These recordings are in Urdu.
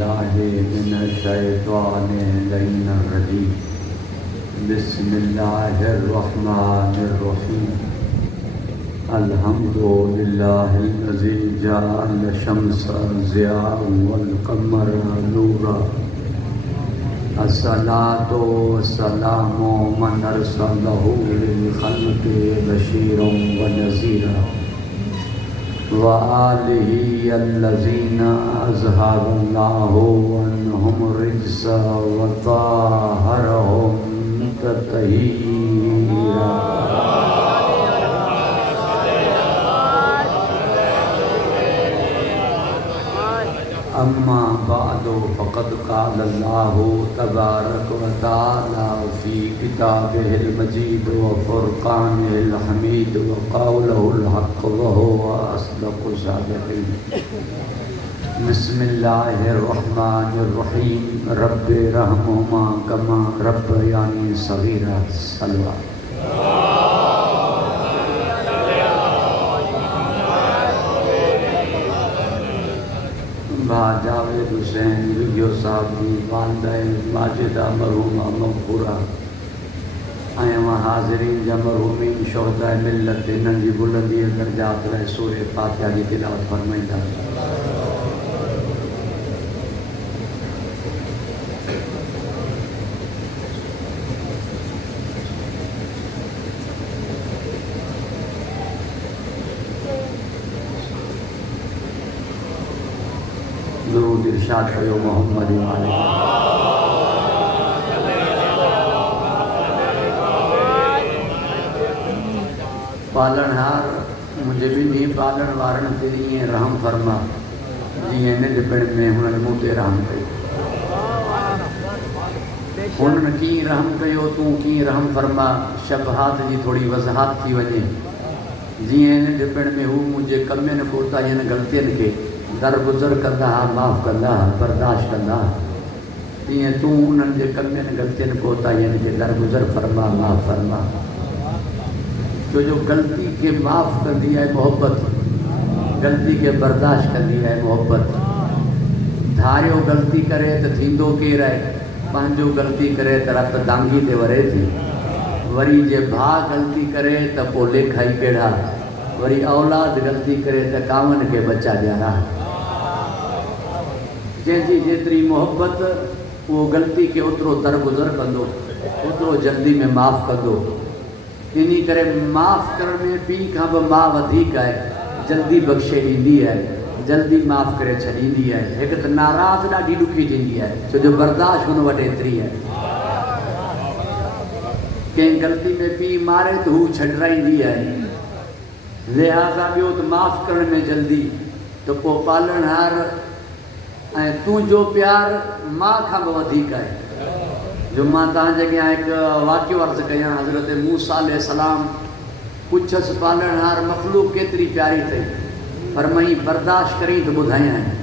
باللہ من الشیطان اللعین الرجیم بسم اللہ الرحمن الرحیم الحمد للہ الذی جعل الشمس ضیاء والقمر نورا الصلاۃ والسلام من ارسلہ للخلق بشیرا ونذیرا وآلہ الذین اذہب اللہ عنہم الرجس وطہرہم تطہیرا اما بعد فقد قال اللہ تبارک وتعالی فی کتابہ المجید وفرقانہ الحمید وقولہ الحق وہو اصدق الصادقین بسم اللہ الرحمن الرحیم رب رحمہما کما ربیانی صغیرا صلوات با جاوید حسین ویڈیو صاحب کی والدہ ماجدہ مرحومہ مغفورہ آئیں حاضرین جا مرحومین شہداء ملت انہن جی بلندی درجات رہے سورہ فاتحہ کی تلاوت فرمائیندہ درود ارشاد کرو محمد علیہ پالن ہار مجھے بھی نہیں پالن وارن تیری رحم فرما جی نڈ پڑھ میں ہن منہ تے رحم کئی ہن کی رحم کیو تو کی رحم فرما شبہات جی تھوڑی وضاحت تھی وجے جی نڈ پڑھ میں ہو مجھے کمین کوتا ین غلطین کے درگزر کندا معاف کندا برداشت کندا یہ تو انہن جے کمین غلطین کوتا ین کے درگزر فرما معاف فرما جو غلطی کے معاف کر دیا ہے محبت غلطی کے برداشت کر دیا ہے محبت دھاریو غلطی کرے تو تھیندو کے رہے پانچو غلطی کرے تو رت دانگی تے ورے تھی وری جے بھا غلطی کرے تو پولے کھائی کیڑا وری اولاد غلطی کرے تو کامن کے بچہ جا رہا جیسی جیتری محبت وہ غلطی کے اترو درگزر کندو اترو جلدی میں معاف کندو انہی کرے معاف کرنے پی کھاں با ماں ودھیک ہے جلدی بخشے دیندی ہے جلدی معاف کرے چھڑیندی ہے ایک تو ناراض ڈاڈی ڈکھی دیندی ہے سو جو برداشت ہونے وٹے اتری ہے کہیں غلطی میں پی مارے تو ہو چھڑ رہی ہے لہذا بیو تو معاف کرنے میں جلدی تو کو پالن ہار تو جو پیار ماں کھاں با ودھیک ہے جو ماں تاں جگہ ایک واقعہ عرض کیا حضرت موسیٰ علیہ السلام کچھ اس پالن ہار مخلوق کتری پیاری تھی فرمائی برداشت کریں تو بدھائیں ہیں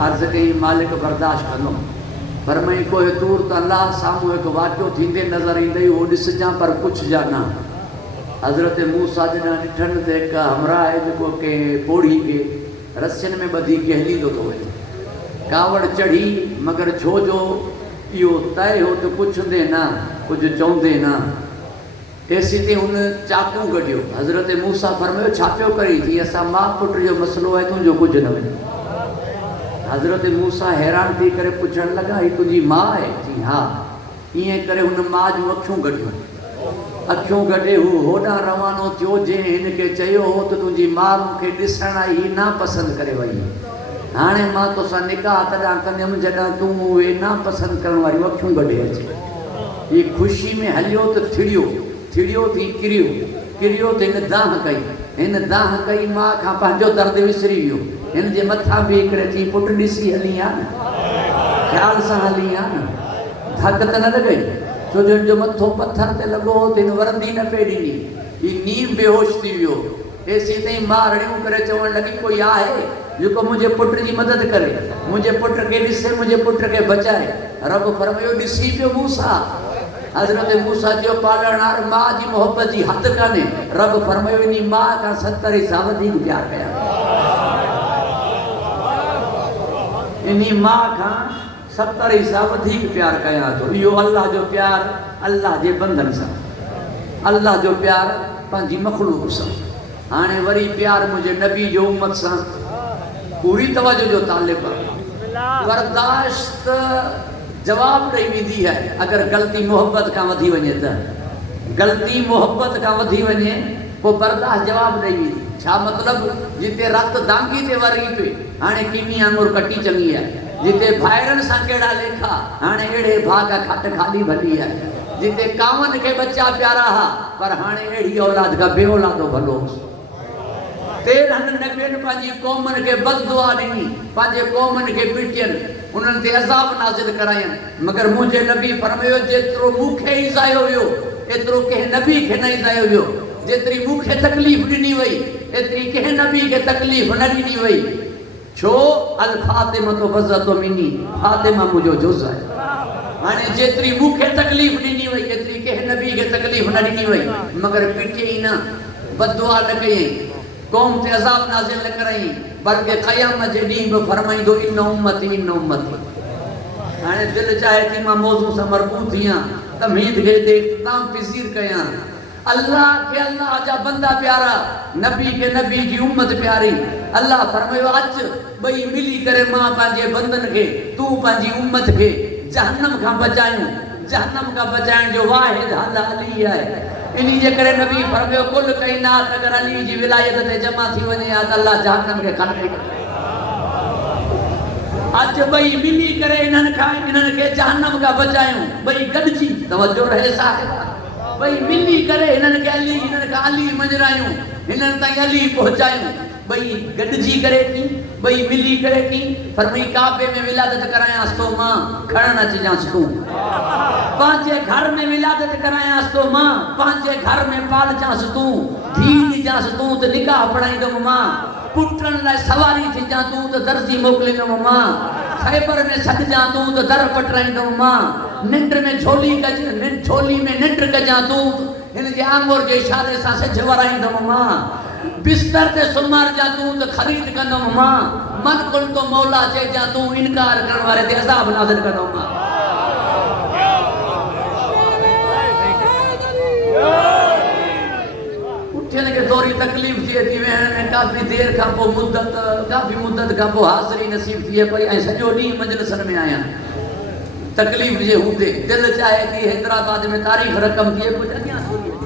عرض کہیں مالک برداشت کرنو فرمائی کوئی دور تو اللہ سامو ایک واقعہ تھیندے نظر ہی دئی وہ ڈس جاں پر کچھ جانا حضرت موسیٰ جنہ ڈٹھن تے ایک ہمراہ ہے جو کہ پوڑی کے رسن میں بدھی کہلی دو تو کاوڑ چڑھی مگر چھو جو یہ طے ہو تو کچھ دے نا کچھ چون دے نا ایسی تے ان چاکوں گڑیو حضرت موسیٰ فرمائے چھاپیو کری تھی ایسا ماں پٹر جو مسئلہ ہے تم جو کچھ نہ ہوئے حضرت موسیٰ حیران تھی کرے پچھن لگا یہ تجھی ماں ہے جی ہاں یہ کرے ان ماں جو اکھوں گڑیو اکھوں گڑے ہونا روانو تیو جے ان کے چاہیو ہو تو تجھی ماں کے ڈسن آئی نہ پسند کرے وئی ہانے ماں تو سا نکاح تڑا کنیم جڑا تم وہ نہ پسند کرن واری اکھوں گڑے اچے یہ خوشی میں ہلیو تو تھڑیو تھی کریو تو ان داہ کئی ماں کھا پانچو درد وسری ویو ان جے متھا بھی کرے تھی پٹ ڈسی ہلی آن خیال سا ہلی آن دھکت نہ لگئی تو جو متھو پتھر تے لگو تو ان وردی نہ پیڑی نہیں یہ نیم بے ہوش تھی ویو ایسی تے ماں رڑیوں کرے چون لگی کوئی آئے جو کو مجھے پٹر کی مدد کرے مجھے پٹر کے ڈسے مجھے پٹر کے بچائے رب فرمائیو ڈسی پیو موسیٰ حضرت موسیٰ جو پالنار ماں جی محبت جی حد کانے رب فرمائیو انہی ماں کا 70 ساوتی کو پیار کیا انہی ماں کھاں 70 حصہ ودھیک پیار کیاں تو یہ اللہ جو پیار اللہ جے بندن سا اللہ جو پیار پانچی مخلوق سا آنے وری پیار مجھے نبی جو امت سا پوری توجہ جو طالب برداشت جواب نہیں بھی دی ہے اگر غلطی محبت کا ودھی ونے تا غلطی محبت کا ودھی ونے وہ برداشت جواب نہیں بھی دی چھا مطلب جتے رات دانگی تے وری پہ آنے کینی آنگور کٹی چنگی ہے جتے بھائرن سا کیڑا لکھا آنے ایڑے بھاگا کھٹ کھالی بھلی ہے جتے کامن کے بچہ پیارا ہا پر آنے ایڑی اولاد کا بے اولادو بھلو تیرہن نبین پانچی قومن کے بد دعا نہیں پانچے قومن کے پیٹین انہوں نے عذاب نازل کرائیں مگر مجھے نبی فرمائیو جترو موکھے ہی ضائع ہوئیو اترو کہ نبی کے نہیں ضائع ہوئیو جتری موکھے تکلیف نہیں ہوئی اتری کہ نبی کے تکلیف نہیں ہوئی چھو الفاطمہ تو بزت و منی فاطمہ مجھو جز ہے آنے جتری موکھے تکلیف نہیں ہوئی اتری کہ نبی کے تکلیف نہیں ہوئی مگر پیٹھے ہی نا بددعا لگئیں قوم تے عذاب نازل نہ کریں بلکہ قیامت جے ڈین بے فرمائیں دو ان امتی آنے دل چاہے تھی ماں موضوع سے مربوط تھیاں تمہید گئے دے اختتام پذیر کیاں اللہ کے اللہ جا بندہ پیارا نبی کے نبی کی امت پیاری اللہ فرمائے اچ بھئی ملی کرے ماں پانجے بندن کے تو پانجی امت کے جہنم کا بچائیں جو واحد حل علی ہے انہی جے کرے نبی فرمائے کل کائنات اگر علی جی ولایت تے جمع تھی ونے آت اللہ جہنم کے کھڑے اچ بھئی ملی کرے انہن کے جہنم کا بچائیں بھئی گڈجی توجہ رہے صاحب بھئی ملی کرے انہن کے علی منجرائیوں انہن تائیں علی پہنچائیوں بھئی گڈجی کرے تھی بھئی ملی کرے تھی فرمائی کعبے میں ولادت کرائیں آستو ماں کھڑنا چیزاں سکوں پانچے گھر میں ولادت کرائیں آستو ماں پانچے گھر میں پال جاں ستوں دھیل جاں ستوں تو نکاح پڑھائیں دو ماں پٹرن لائے سواری تھی جاں تو درزی موکلیں دو ماں خیبر میں سک جاں تو در پٹرائیں دو ماں نندر میں چھولی میں نندر کا جاں تو ان کے آنگور کے اشارے ساں سے جھورائیں دو ماں بستر تے سمار جا تو خرید کندو ماں من کل تو مولا چے جا تو انکار کرن والے تے عذاب نازل کندو ماں اٹھنے کے دوری تکلیف تھی ہے میں کافی دیر کا پو مدت کا پو حاضری نصیب تھی ہے پر ایسا جو نہیں مجلسن میں آیا تکلیف یہ ہوتے دل چاہے کہ حیدرآباد میں تاریخ رقم تھی ہے کچھ اگیاں سوئی ہے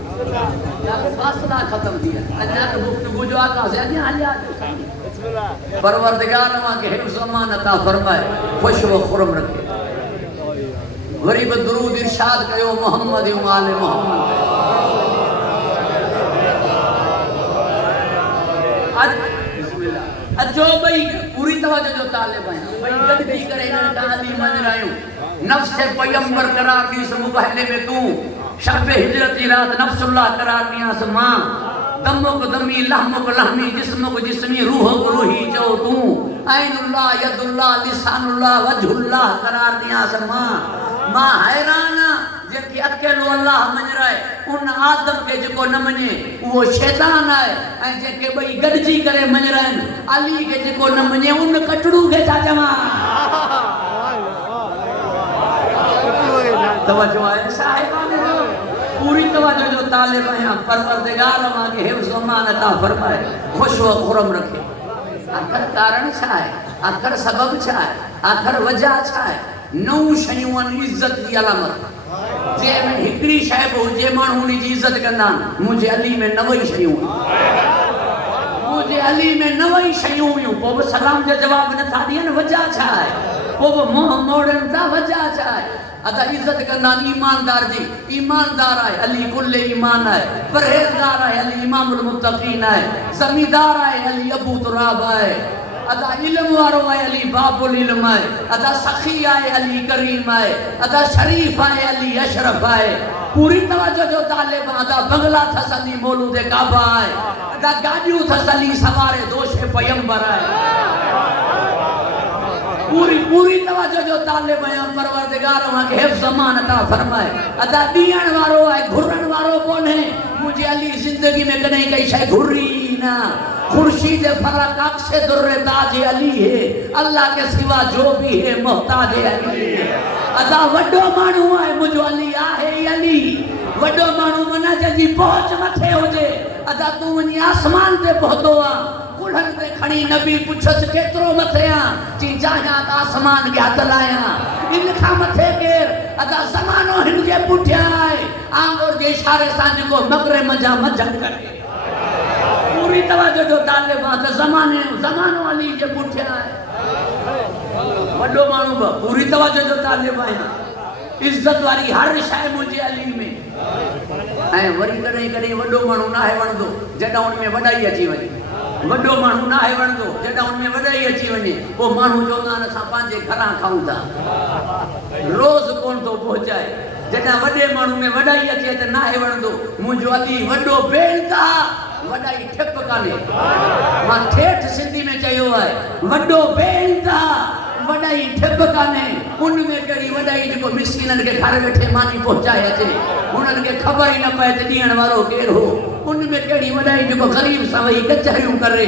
یا فاصلہ ختم دیا اجازت گفتگو جو آقا سے اجازت حالیات پروردگار ماں کے حفظ امان عطا فرمائے خوش و خرم رکھے غریب درود ارشاد کہو محمد و آل محمد جو بھئی پوری توجہ جو طالب ہیں بھئی گدگی کرے انہوں نے علی منرائیوں نفس پیمبر قرار دی سے مبہلے میں تو شب ہجرتی رات نفس اللہ قرار دیا سماں دمو کو دمی لحمو کو لحمی جسمو کو جسمی روحو کو روحی جو تو عین اللہ ید اللہ لسان اللہ وجہ اللہ قرار دیا سماں ماں حیرانہ جن کی اکیلو اللہ منج رہے ان آدم کے جکو نہ منجے وہ شیطان آئے جن کے بھئی گڈجی کرے منج رہے علی کے جکو نہ منجے ان کٹڑو کے چا جمع توجہ ہے صاحبان پوری توجہ جو طالب ہیں پروردگار ماں کے حفظ امان عطا فرمائے خوش و خرم رکھے آخر کارن چھائے آخر سبب چھائے آخر وجہ چھائے نو شیوان عزت دی علامت جے میں ہکڑی شاہب ہو جے مانہونی جی عزت کرنا مجھے علی میں نوئی شیوان مجھے علی میں نوئی شیوان وہ سلام جے جواب نہ تھا دیا وجہ چھائے وہ موڑن تھا وجہ چھائے اتا عزت کرنا ایماندار جی ایماندار آئے علی کل ایمان آئے پرہیزدار آئے علی امام المتقین آئے زمیندار آئے علی ابو تراب آئے اتا علم وارو آئے علی باب العلم آئے اتا سخی آئے علی کریم آئے اتا شریف آئے علی اشرف آئے پوری توجہ جو طالب اتا بنگلہ تھسلی مولود کعبہ آئے اتا گاڑیوں تھسلی سوارے دوش پیمبر آئے پوری توجہ جو طالب ہیں پروردگار وہاں کے حفظ امان عطا فرمائے ادا دیان وارو ہے گھرن وارو کون ہے مجھے علی زندگی میں کہیں کئی شے گھری نہ خورشید فرق عکس در تاج علی ہے اللہ کے سوا جو بھی ہے محتاج علی ہے ادا وڈو مانو ہے مجھو علی آہے علی وڈو مانو منا جی پہنچ متھے ہو جے ادا تو ونی آسمان تے پہتو آ کلھن تے کھڑی نبی پوچھس کیترو متھے آ چی چاہیاں تا آسمان کے ہاتھ لائیاں ان کھا متھے کیر ادا زمانو ہن جے پوٹھیا آئے آنگور جے اشارے سان کو مغرب مجا مجھن کرے پوری توجہ جو طالبان تے زمانو علی جے پوٹھیا آئے وڈو مانو با پوری توجہ جو طالبان عزت واری ہر شے مجھے علی میں اے وری کڑے کڑے وڈو مانو نہ ہے وندو جڈا ان میں وڈائی اچی ونے وڈو مانو نہ ہے وندو جڈا ان میں وڈائی اچی ونے وہ مانو چوندا نہ سا پانجے گھراں کھاؤں تا روز کون تو پہنچائے جڈا وڈے مانو میں وڈائی اچے تے نہ ہے وندو مجھو علی وڈو بیلتا وڈائی ٹھپ کانے ماں ٹھیٹھ سندھی میں چاہیو ہے وڈو بیلتا وڈائی ٹھپ کانے ان میں کڑی وڈائی جو مسکینن کے گھر بیٹھے مانی پہنچائے اچے انہن کے خبر ہی نہ پائے تے ڈیڑھ وارو کیر ہو ان میں کڑی وڈائی جو غریب سوئی کچہریوں کرے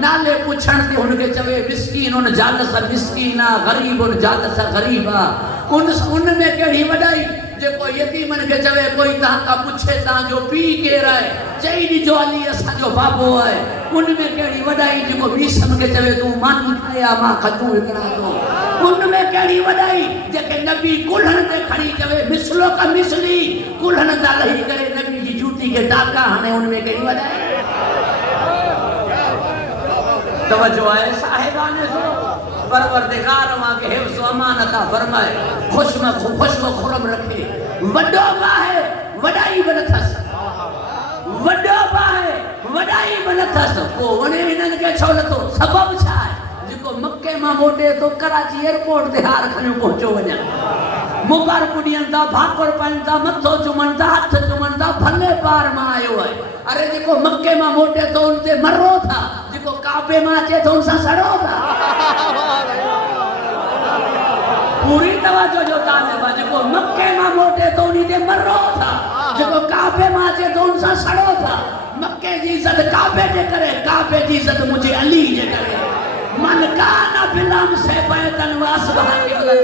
نالے پوچھن تے ان کے چوے مسکین ان جال سا مسکینا غریب ان جال سا غریبا ان میں کڑی وڈائی جے کوئی یتیمن کے چوے کوئی تاں کا پوچھے تاں جو پی کے رہے چاہیے جو علی اسا جو بابو ہے ان میں کیڑی وڈائی جو کو بیسم کے چوے تو مان اٹھایا ماں کھجو اتنا تو ان میں کیڑی وڈائی جے کہ نبی کلہن تے کھڑی چوے مثلو کا مثلی کلہن دا لہی کرے نبی جی جوتی کے ڈاکا ہنے ان میں کیڑی وڈائی توجہ ہے صاحبان سو پروردگار ماں کے حفظ و امانتہ فرمائے خوش و خرم رکھے وڈو باہے وڈائی بنتھس وڈو باہے وڈائی بنتھس وہ ونے انہن کے چھولتو سبب چھائے جکو مکے ماں موٹے تو کراچی ایئرپورٹ تے ہار کھنیوں پہنچو ونیا مبار پڑین دا بھاکر پائن دا متھو چمن دا ہاتھ چمن دا بھلے پار ماں آئیو ہے ارے جکو مکے ماں موٹے تو ان تے مرو تھا جکو کعبے ماں چے تو ان سا سڑو تھا پوری توجہ جو طالبہ جکو مکے ماں موٹے تو انہی تے مرو تھا جکو کعبے ماں چے تو ان سا سڑو تھا مکے جی عزت کعبے جے کرے کعبے جی عزت مجھے علی جے کرے من کانا بلام سے بیتن واسبہ کے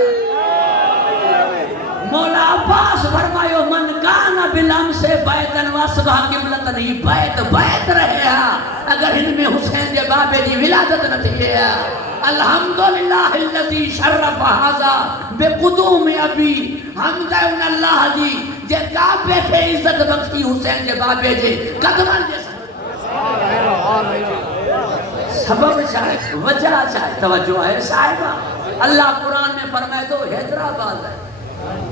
مولا عباس فرمائیو من کانا بلام سے بیتن واسبہ قبلتن ہی بیت رہے ہیں اگر ان میں حسین جے بابے جی ولادت نہ تھی ہے الحمدللہ اللذی شرف حاضا بے قدوم ابی حمدن اللہ جی جے کعبے کے عزت بخشی حسین جے بابے جے قدمان جے سبب چاہے وجہ چاہے توجہ ہے صاحبہ اللہ قرآن میں فرمائے تو حیدرآباد ہے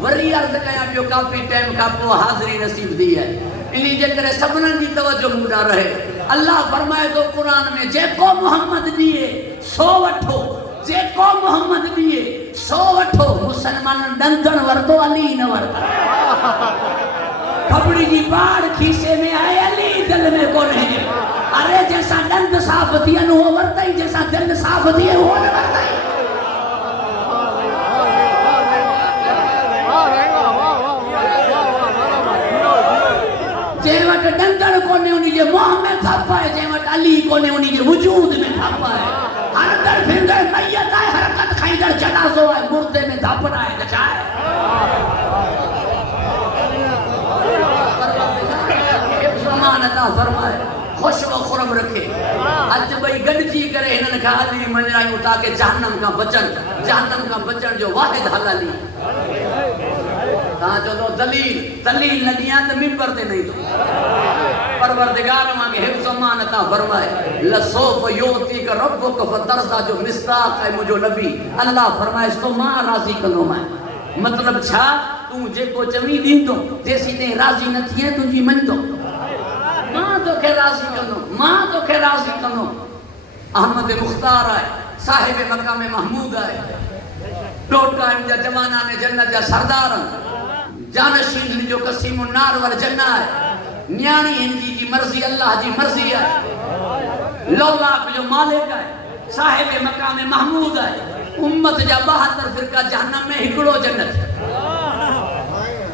وری عرض کیا جو کافی ٹائم کا پو حاضری نصیب دی ہے انہی جے کرے سبنن دی توجہ موڑا رہے اللہ فرمائے تو قرآن میں جے کو محمد دیئے سو وٹھو جے کو محمد دیئے سو وٹھو مسلمان ڈندن وردو علی نہ ورد کھبڑی جی باڑ کھیسے میں آئے علی دل میں کون ہے ارے جیسا ڈند صاف دیا نو ورد جیسا دل صاف دیا وہ نہ ورد جیوٹ ڈنگر کونے انہی جے محمد تھا پائے جیوٹ علی کونے انہی جے وجود میں تھا پائے ہر در پھنگر میت آئے حرکت کھائی در جنازو آئے مردے میں دھپنا ہے کچھائے امانتہ فرمائے خوش و خرم رکھے اج بھئی گڑ جی کرے انہوں نے کہا علی منرائیوں تاکہ جہنم کا بچن جو واحد حل علی کہاں جو دلیل ندیاں تو ممبر دے نہیں تو پروردگار مانگے حفظ امانتہ فرمائے لسوف یوتی کا ربک فترزہ جو مستاق ہے مجھو نبی اللہ فرمائے اس تو ماں راضی کنو میں مطلب چھا توں جے کو چوی دین دو جیسی تے راضی نہ تھی ہے تجھی من دو ماں تو کے راضی کنو احمد مختار آئے صاحب مقام محمود آئے ٹوٹا انجا جمانہ نے جنت جا سردارن جانشین جو قسیم النار وال جنہ ہے نیانی انجی کی مرضی اللہ جی مرضی ہے لولاک جو مالک ہے صاحب مقام محمود ہے امت جا 72 فرقہ جہنم میں ہکڑو جنت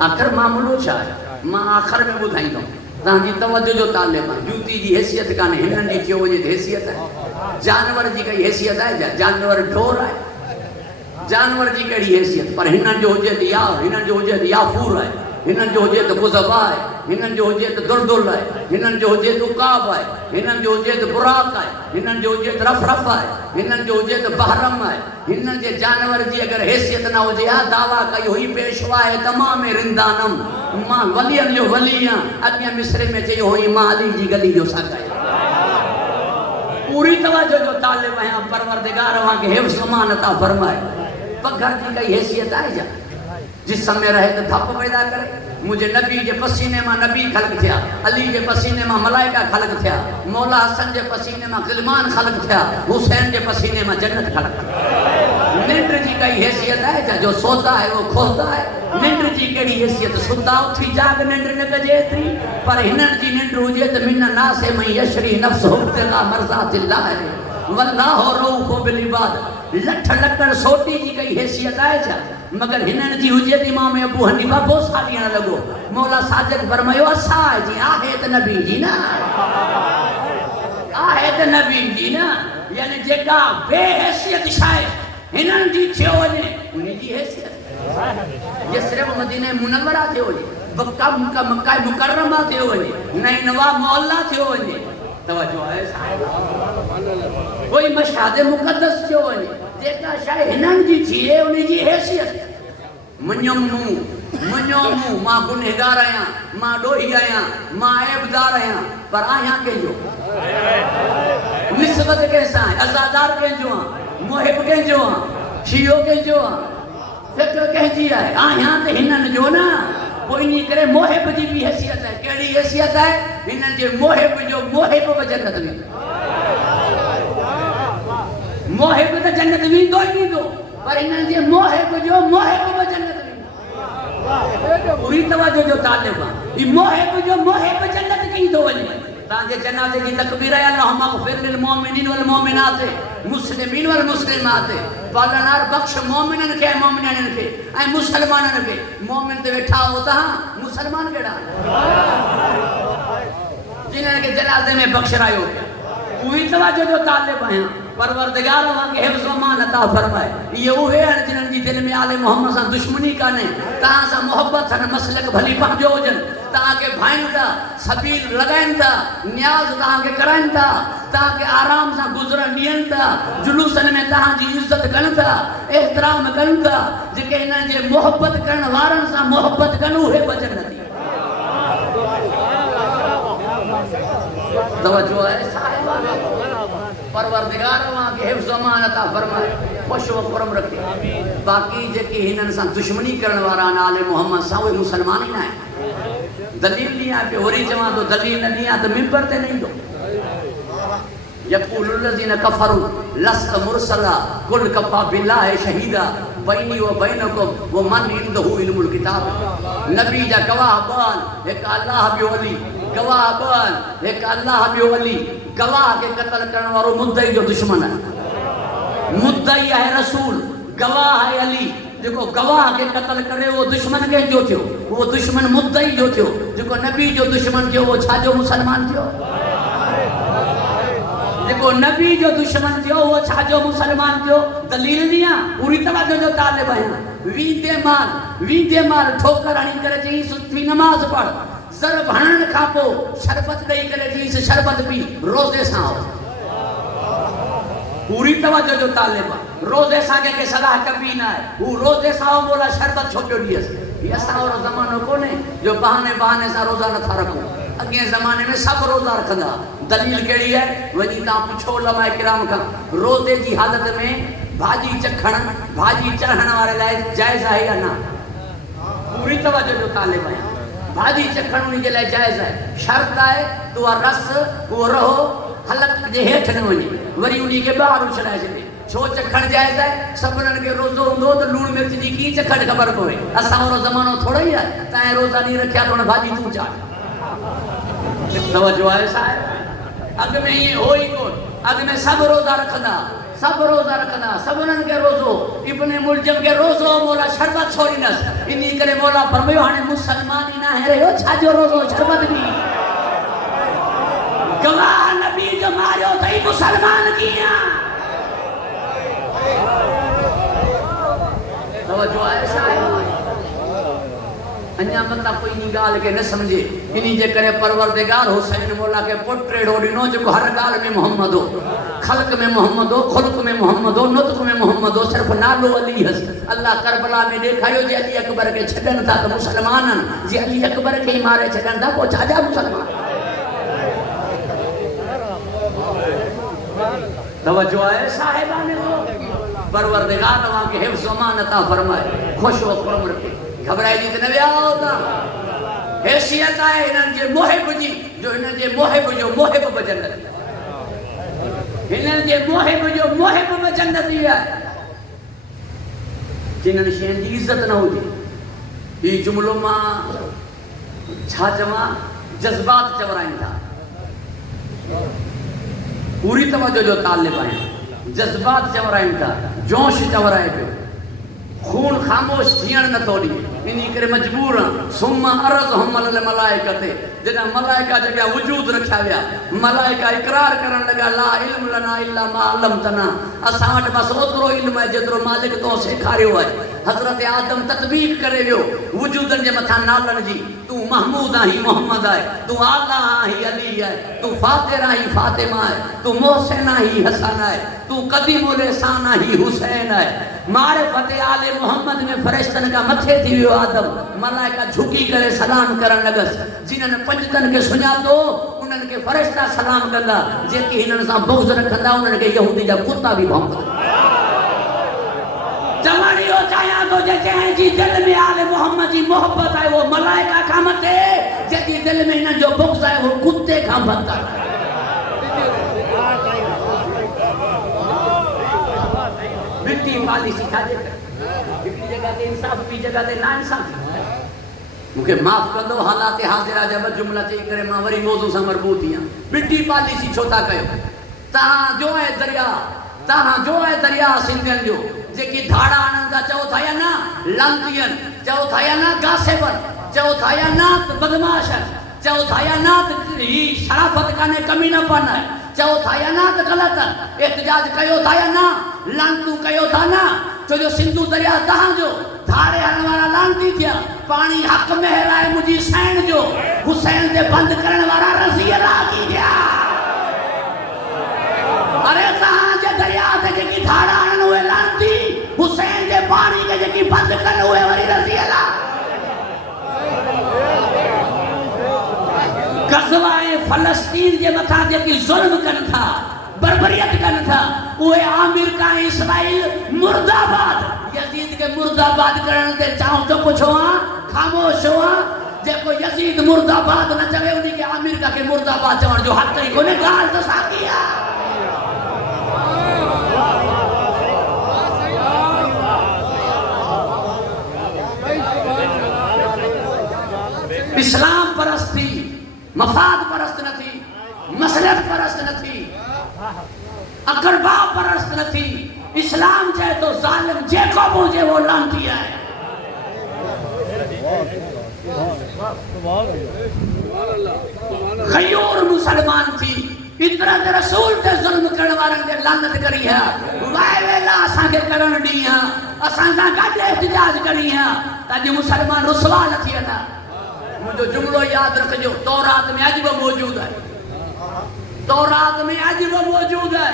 آخر معاملو چاہے ماں آخر میں بدھائی دوں تاں توجہ جو طالب جوتی جی حیثیت کانے ہنن جی چیو جی حیثیت ہے جانور جی کئی حیثیت ہے جانور ڈھور ہے جانور جی کڑی حیثیت پر ہنن جو ہوجے یا ہنن جو ہوجے یا فور ہے ہنن جو ہوجے تو قذبا ہے ہنن جو ہوجے تو دردل ہے ہنن جو ہوجے تو قاب ہے ہنن جو ہوجے تو براق ہے ہنن جو ہوجے تو رف ہے ہنن جو ہوجے تو بحرم ہے ہنن جے جانور جی اگر حیثیت نہ ہوجے یا دعویٰ کئی ہوئی پیشوا ہے تمام رندانم ماں ولیان جو ولیاں اگیا مصرے میں چاہیے ہوئی ماں علی جی گلی جو سکا ہے پوری توجہ جو طالب ہیں پروردگار وہاں کے حفظ امان عطا فرمائے پگھر کی کئی حیثیت آئے جا جس سمیں رہے تو دھپ پیدا کرے مجھے نبی کے پسینے میں نبی خلق تھیا علی کے پسینے میں ملائکہ خلق تھیا مولا حسن کے پسینے میں غلمان خلق تھیا حسین کے پسینے میں جنت خلق تھیا ننڈر جی کئی حیثیت ہے جا جو سوتا ہے وہ کھوتا ہے ننڈر جی کڑی حیثیت ستا اٹھی جاگ ننڈر نہ کجے تری پر ہنن جی ننڈر ہوجے تو من الناس من یشری نفس ابتغاء مرضات اللہ ہے واللہ روح بالعباد لٹھ لکڑ سوٹی جی کئی حیثیت آئے جا مگر ہنن جی حجیت امام ابو حنیفہ بہت سالی نہ لگو مولا ساجد فرمائیو اسا ہے جی آہیت نبی جی نا آہیت نبی جی نا یعنی جے کا بے حیثیت شاید ہنن جی چھو ونے انہی جی حیثیت یہ صرف مدینہ منورہ تھے ہو جی مکہ مکرمہ تھے ہو جی نینوا مولا تھے ہو جی توجہ ہے کوئی مشہد مقدس چھو ونے جیکا شاید ہنن جی چھئے انہی جی حیثیت منیومو ماں گنہگار آیاں ماں ڈوہی آیاں ماں عیبدار آیاں پر آیاں کے جو نسبت کیسا ہے ازادار کے جو ہاں محب کے جو ہاں شیعوں کے جو ہاں فکر کہہ جیا ہے آیاں تے ہنن جو نا کوئی نہیں کرے محب جی بھی حیثیت ہے کیڑی حیثیت ہے ہنن جے محب جو محب بجنت بھی محب تا جنت بھی دو ہی دو پر انہاں جے محب جو محب و جنت بھی پوری توجہ جو طالب یہ محب جو محب جنت کی دو ولی تاں جے جنازے کی تکبیر ہے اللہم اغفر للمومنین والمومنات مسلمین والمسلمات پالنار بخش مومنن کے مومنن کے اے مسلمانن کے مومن تے بیٹھا ہوتا ہاں مسلمان کیڑا جنہاں کے جنازے میں بخش رائے ہو پوری توجہ جو طالب ہیں پروردگار وہاں کے حفظ و امان عطا فرمائے یہ ہوئے ہیں جنہاں جی دل میں آل محمد سے دشمنی کانے تاہاں سے محبت ہے مسلک بھلی پہنجو جن تاہاں کے بھائن تا سبیل لگائن تا نیاز تاہاں کے کرائن تا تاہاں کے آرام سے گزرن نین تا جلوسن میں تاہاں جی عزت کرن تا احترام کرن تا جکے انہاں جے محبت کرن وارن سے محبت کرنو ہے بچن نتی توجہ ہے صاحبہ پروردگار وہاں کے حفظ و امان عطا فرمائے خوش و خرم رکھے باقی جے کہ ہنن سان دشمنی کرن واران آل محمد سان وہ مسلمان ہی نہ ہے دلیل نہیں ہے پہ ہوری جوان تو دلیل نہیں ہے تو ممبر تے نہیں دو یقول الذین کفروا لست مرسلا قل کفا باللہ شہیدا بینی و بینکم ومن عنده علم الکتاب نبی جا گواہ بان ایک اللہ بھی ولی گواہ بان ایک اللہ بھی ولی گواہ کے قتل کرنے والوں مدعی جو دشمن ہے مدعی ہے رسول گواہ ہے علی جکو گواہ کے قتل کرے وہ دشمن کے جو تھو وہ دشمن مدعی جو تھو جکو نبی جو دشمن تھو وہ چھا جو مسلمان تھو جکو نبی جو دشمن تھو وہ چھا جو مسلمان تھو دلیل نہیں پوری توجہ جو طالب ہیں ویدے مال ٹھوکر ہنی کرے چاہیے ستوی نماز پڑھ ضرب ہنن کھاپو شربت دئی کرے جی سے شربت پی روزے ساں ہو پوری توجہ جو طالبہ روزے ساں کے صلاح کبھی نہ ہے وہ روزے ساں ہو بولا شربت چھوٹو دیئے سے یہ ساں اور زمانوں کو نہیں جو بہانے ساں روزہ نہ تھا رکھو اگے زمانے میں سب روزہ رکھنا دلیل کیڑی ہے ونی تاں پوچھو علماء کرام کا روزے کی حالت میں بھاجی چکھن بھاجی چڑھن والے لائے جائز ہے یا نہ پوری توجہ جو طالب ہیں بھاجی چکھن انہی کے لئے جائز ہے شرط ہے تو رس وہ رہو حلق جے ہیٹھ نہ ونی وری انہی کے باہر اچھلائے جائے چھو چکھن جائز ہے سبنن کے روزو ہندو تو لون مرچ دی کی چکھن خبر کوئے اساں اور زمانوں تھوڑا ہی ہے تائیں روزہ نہیں رکھیا تو انہیں بھاجی تو چاہ توجہ ہے صاحب اگ میں یہ ہوئی کون اگ میں سب روزہ رکھنا سب روزہ رکھنا سبنن کے روزو ابن ملجم کے روزو مولا شربت چھوڑی نس انہی کرے مولا فرمائیو ہانے مسلمانی نہ ہے رہے ہو چھاجو روزو شربت بھی گواہ نبی جو ماریو تھی مسلمان کیا توجہ ایسا ہے انجا بندہ کوئی نہیں گال کے نہ سمجھے انہی جے کرے پروردگار حسین مولا کے پٹرے ڈوڑی نو جو ہر گال میں محمد ہو خلق میں محمد ہو خلق میں محمد ہو نطق میں محمد ہو صرف نالو علی ہس اللہ کربلا میں دیکھائیو جی علی اکبر کے چھڑن تھا تو مسلمانن جی علی اکبر کے ہی مارے چھڑن تھا وہ چھاجا مسلمان توجہ ہے صاحبان پروردگار وہاں کے حفظ و امان عطا فرمائے خوش و خرم رکھے گھبرائی جی تو نبی آتا حیثیت آئے انہاں جے محب جی جو انہاں جے محب جو محب بجنت انہاں جے محب جو محب بجنت ہے جنہاں شین جی عزت نہ ہو جی یہ جملوں ماں چھا جمع جذبات چورائیں تھا پوری توجہ جو طالب آئیں جذبات چورائیں تھا جوش چورائیں پہ خون خاموش تھیان نہ توڑی انہی کرے مجبور ہیں ثم ارضهم علی الملائکہ جنہاں ملائکہ جگہ وجود رکھا گیا ملائکہ اقرار کرن لگا لا علم لنا الا ما علمتنا اساں وٹ بس اوترو علم ہے جترو مالک تو سکھاریو ہے حضرت آدم تطبیق کرے ویو وجودن جے متھا نالن جی تو محمود آہی محمد آئے تو آلہ آہی علی ہے تو فاتر آہی فاطمہ ہے تو محسن آہی حسن ہے تو قدیم الحسان آہی حسین ہے معرفت آل محمد میں فرشتن کا متھے تھی ویو آدم ملائکہ جھکی کرے سلام کرن لگس جنہاں پنجتن کے سنیا تو انہاں کے فرشتہ سلام کردا جے کہ انہاں سا بغض رکھندا انہاں کے یہودی جا کتا بھی بھونکدا جوانی ہو چاہیاں تو جے چاہیں جی دل میں آل محمد جی محبت آئے وہ ملائکہ کامت ہے جے جی دل میں انہاں جو بغض آئے وہ کتے کامت آئے مٹی والی سکھا دے ایک جگہ تے انصاف پی جگہ تے نا انصاف مجھے معاف کر دو حالات حاضرہ جب جملہ چاہی کرے ماں وری موضوع سے مربوط ہیں مٹی پالی سی چھوٹا کہو تاہاں جو ہے دریا سنگن جو جے کی دھاڑا آنندہ چاہو تھا یا نا لانتین چاہو تھا یا نا گاسبر چاہو تھا یا نا بدماشن چاہو تھا یا نا شرافت کانے کمی نہ پانا ہے چاہو تھا یا نا غلطن احتجاج کہو تھا یا نا لانتو کہو تھا نا جو سندھو دریا تہاں جو دھاڑے ہن والا لانتی تھیا پانی حق مہرائے مجھے سین جو حسین دے بند کرن والا رضی اللہ کی گیا ارے تہاں جے دریا تے جے کی دھاڑا ہن ہوئے لانتی حسین دے پانی کے جے کی بند کرن ہوئے وری رضی اللہ غزوہ فلسطین جے متھا جے کی ظلم کن تھا بربریت کن تھا وہ عامر کا اسرائیل مرد آباد یزید کے مرد آباد کرنے دے چاہوں تو کچھ ہوا خاموش ہوا جے کو یزید مرد آباد نہ چاہے انہی کے عامر کا کے مرد آباد چاہوں جو حق کو نے گال تو سا کیا اسلام پرست تھی مفاد پرست نہ تھی مسلک پرست نہ تھی اقربا پرست نہ تھی اسلام چاہے تو ظالم جے کو مجھے وہ لانتی ہے خیور مسلمان تھی اتنا دے رسول تے ظلم کرنے والن دے لانت کری ہے وائے ویلا اساں کے کرن نہیں ہے اساں کا گاڑے احتجاج کری ہے تاکہ مسلمان رسوا نہ تھی نا مجھے جملو یاد رکھ جو تورات میں عجب موجود ہے تورات میں عجب موجود ہے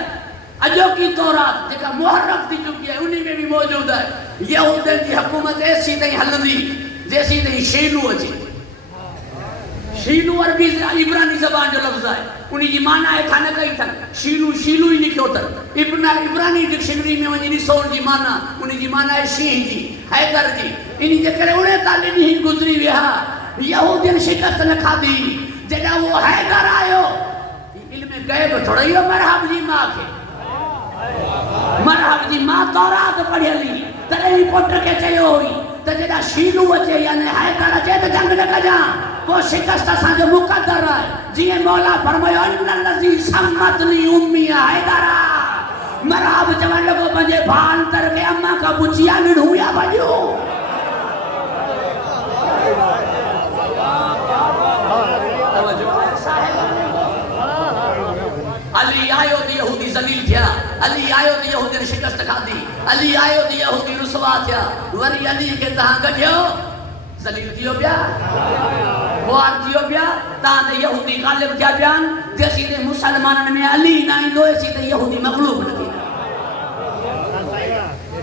اجو کی تورات جکا محرف دی چکی ہے انہی میں بھی موجود ہے یہودین کی حکومت ایسی تھی حلندی جیسی تھی شیلو اچھی شیلو عربی عبرانی زبان جو لفظ ہے انہی جی معنی ہے کھانا کئی تھا شیلو شیلو ہی لکھے ہوتا عبرانی ڈکشنری میں ونجی سور جی معنی انہی جی معنی ہے شیح جی حیدر جی انہی جے کرے انہیں تالی نہیں گزری ویہا یہودین شکست نہ کھا دی جگہ وہ حیدر آئیو علم غیب تھوڑا ہی مرحب جی ماں کے مرحب جی ماں تورات پڑھی لی تلے پوٹر کے چاہیے ہوئی تو جدہ شیلو اچھے یعنی حیدر اچھے تو جنگ نہ کجا وہ شکست سانجھ مقدر ہے جی مولا فرمایا ان اللذی سمتنی امی حیدرہ مراب چمن لگو بنجے بھان تر کے اممہ کا بچیا نڑھویا بجو علی آئیو دی یہودی ذلیل تھیا علی آئیو دی یہودی نے شکست کھا دی علی آئیو دی یہودی رسوا تھیا وری علی کے تہاں گھڑیو ذلیل تھیو بیا خوار تھیو بیا تہاں دے یہودی غالب کیا بیان جیسی دے مسلمانن میں علی نائیں دو ایسی دے یہودی مغلوب نہ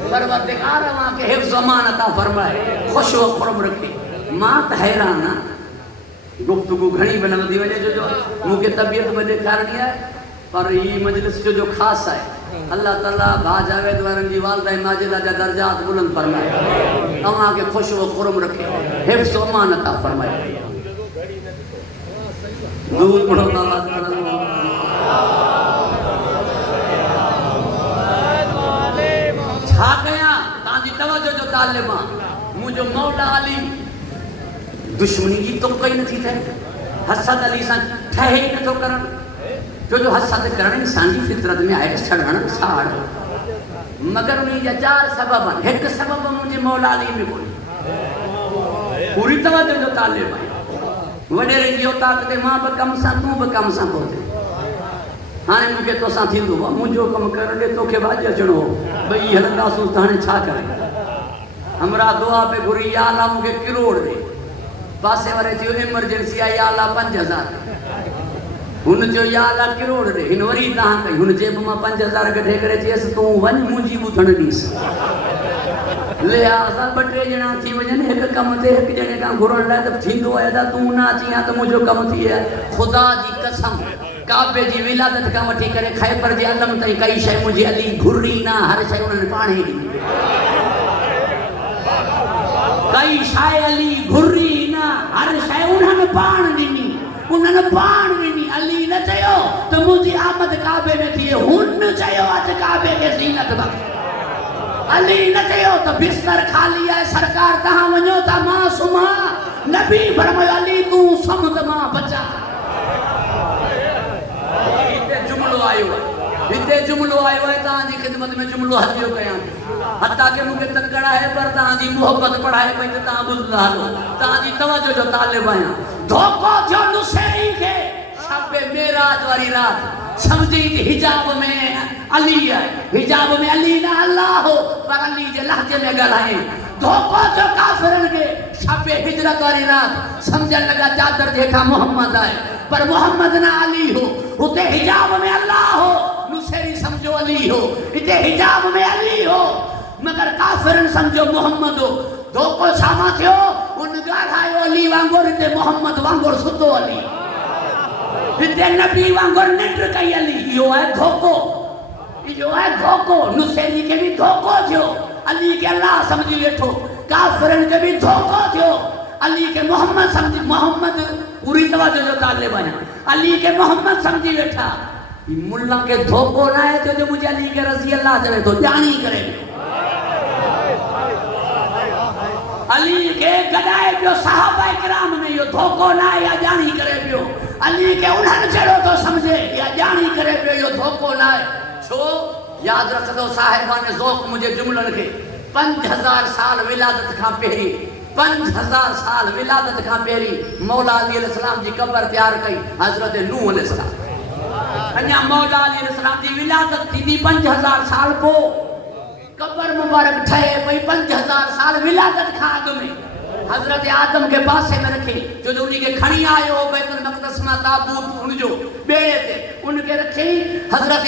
پروردگار وہاں کے حفظ امان عطا فرمائے خوش و خرم رکھے ماں تا حیرانا گفتگو گھنی بنا دی وجہ جو مجھے طبیعت مجھے کارنی ہے پر یہ مجلس جو خاص ہے اللہ تعالیٰ بھا جاوید ورن جی والدہ ماجدہ جا درجات بلند فرمائے وہاں کے خوش و خرم رکھے حفظ امان عطا فرمائے دور پڑھو اللہ تعالیٰ چھا گیا تاں دی توجہ جو طالبان مجھو مولا علی دشمنی کی تو کوئی نہ تھی تھے حسد علی سان ٹھہے ہی نہ تو کرن جو حسد کرن انسان کی فطرت میں آئے چھڑن ساڑ مگر انہیں جا چار سبب ہیں ایک سبب مجھے مولا علی میں کوئی پوری توجہ جو طالب ہے وڈے رہی ہوتا کہ ماں بکم سا تو بکم سا بولتے ہانے مجھے تو ساتھی دو مجھو کم کرنے تو کے باجی اچھنو بھئی ہلنگا سلطانے چھا کریں ہمرا دعا پہ گری یا اللہ مجھے کروڑ دے پاسے ورے تھیو ایمرجنسی آئی یا اللہ 5000 ہن جو یا اللہ کروڑ دے ہن وری تاں کئی ہن جیب ماں 5000 گھٹے کرے چیس تو ون مجھے بوتھن دیس لہذا بٹے جنا تھی وجن ایک کم تے ایک جنے کا گھرن لائے تب تھیندو ہے دا تو نہ چیاں تو مجھو کم تھی ہے خدا جی قسم کعبے جی ولادت کا وٹھی کرے خیبر جی علم تئی کئی شے مجھے علی گھری نہ ہر شے انہوں نے پانے دی کئی شے علی گھری نہ ہر شے انہوں نے پان دینی انہوں نے پان دینی علی نہ چاہیو تو مجھے آمد کعبے میں تھی ہن چاہیو آج کعبے کے زینت وقت علی نہ چاہیو تو بستر کھا لیا ہے سرکار تہاں ونجو تا ماں سما نبی فرمایا علی تو سمت ماں بچا جملو آئیو ہے اتنے جملو آئیو ہے تاں جی خدمت میں جملو حدیو قیام حتیٰ کہ مجھے تکڑا ہے پر تاں جی محبت پڑھائے پہتے تاں بزدہ لو تاں جی توجہ جو طالب آیا دھوکو جو نسیری کے شب میراج والی رات سمجھی کہ حجاب میں علی ہے حجاب میں علی نہ اللہ ہو پر علی جے لہجے میں گلائیں دھوکو جو کافرن کے شب ہجرت والی رات سمجھن لگا چادر جیٹھا محمد آئے پر محمد نہ علی ہو اتے حجاب میں اللہ ہو نسیری سمجھو علی ہو اتے حجاب میں علی ہو مگر کافرن سمجھو محمد ہو دھوکو شامہ تھے ہو ان گاڑھائیو علی وانگور اتے محمد وانگور ستو علی اتے نبی وانگور نٹر کئی علی یہ ہے دھوکو یہ ہے دھوکو نسیری کے بھی دھوکو تھے علی کے اللہ سمجھی بیٹھو کافرن کے بھی دھوکو تھے علی کے محمد سمجھی محمد پوری توجہ جو طالب آیا علی کے محمد سمجھی بیٹھا ملا کے دھوکو نہ ہے جو مجھے علی کے رضی اللہ چلے تو جانی کرے علی کے گدائے جو صحابہ اکرام میں یہ دھوکو نہ ہے یا جانی کرے پیو علی کے انہن چڑھو تو سمجھے یا جانی کرے پیو یہ دھوکو نہ ہے چھو یاد رکھ دو صاحبان ذوق مجھے جملن کے 5000 سال ولادت کھا پہری 5000 سال ولادت کھا پہری مولا علی علیہ السلام جی قبر تیار کئی حضرت نوح علیہ السلام انیا مولا علی علیہ السلام جی ولادت تھی دی 5000 سال کو قبر مبارک ٹھائے بھئی 5000 سال ولادت کھا میں حضرت آدم کے پاسے میں رکھے جو انہی کے کھڑی آئے ہو بیت المقدس میں تابوت ان جو بیڑے تھے ان کے رکھے حضرت